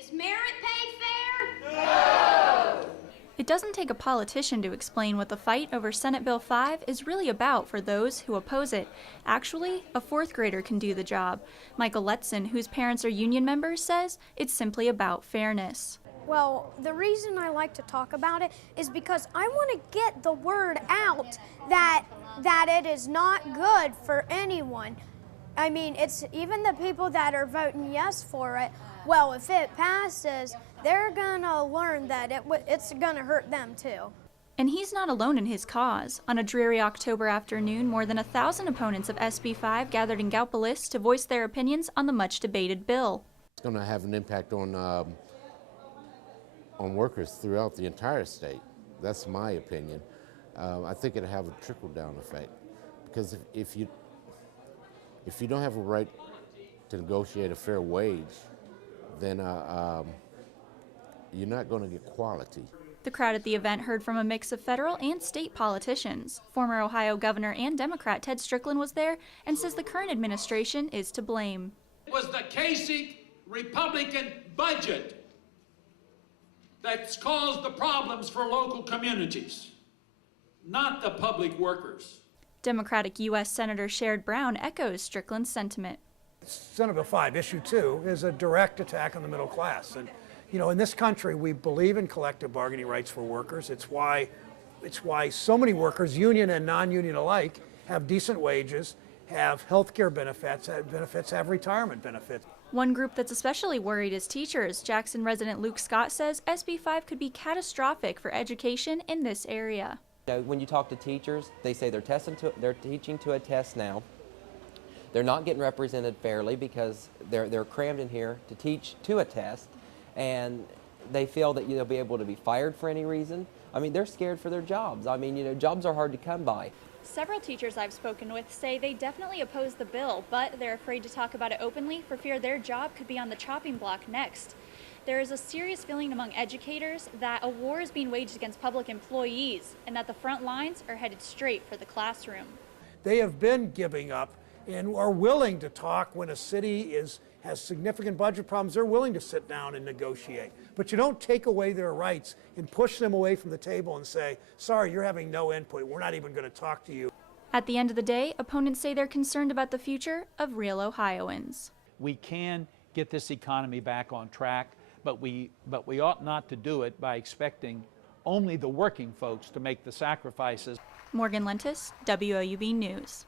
Is merit pay fair? No! It doesn't take a politician to explain what the fight over Senate Bill 5 is really about for those who oppose it. Actually, a fourth grader can do the job. Michael LETSON, whose parents are union members, says it's simply about fairness. Well, the reason I like to talk about it is because I want to get the word out that it is not good for anyone. I mean, it's even the people that are voting yes for it. Well, if it passes, they're gonna learn that it's gonna hurt them too. And he's not alone in his cause. On a dreary October afternoon, more than 1,000 opponents of SB 5 gathered in Gallipolis to voice their opinions on the much-debated bill. It's going to have an impact on workers throughout the entire state. That's my opinion. I think it'll have a trickle-down effect, because if you don't have a right to negotiate a fair wage, then you're not going to get quality. The crowd at the event heard from a mix of federal and state politicians. Former Ohio Governor and Democrat Ted Strickland was there and says the current administration is to blame. It was the Kasich Republican budget that's caused the problems for local communities, not the public workers. Democratic U.S. Senator Sherrod Brown echoes Strickland's sentiment. Senate Bill 5, Issue 2, is a direct attack on the middle class. And, you know, in this country, we believe in collective bargaining rights for workers. It's why so many workers, union and non-union alike, have decent wages, have health care benefits, have retirement benefits. One group that's especially worried is teachers. Jackson resident Luke Scott says SB 5 could be catastrophic for education in this area. You know, when you talk to teachers, they say they're teaching to a test now. They're not getting represented fairly because they're crammed in here to teach to a test, and they feel that they'll be able to be fired for any reason. I mean, they're scared for their jobs. I mean, you know, jobs are hard to come by. Several teachers I've spoken with say they definitely oppose the bill, but they're afraid to talk about it openly for fear their job could be on the chopping block next. There is a serious feeling among educators that a war is being waged against public employees and that the front lines are headed straight for the classroom. They have been giving up and are willing to talk when a city has significant budget problems. They're willing to sit down and negotiate. But you don't take away their rights and push them away from the table and say, sorry, you're having no input. We're not even going to talk to you. At the end of the day, opponents say they're concerned about the future of real Ohioans. We can get this economy back on track, but we ought not to do it by expecting only the working folks to make the sacrifices. Morgan Lentis, WOUB News.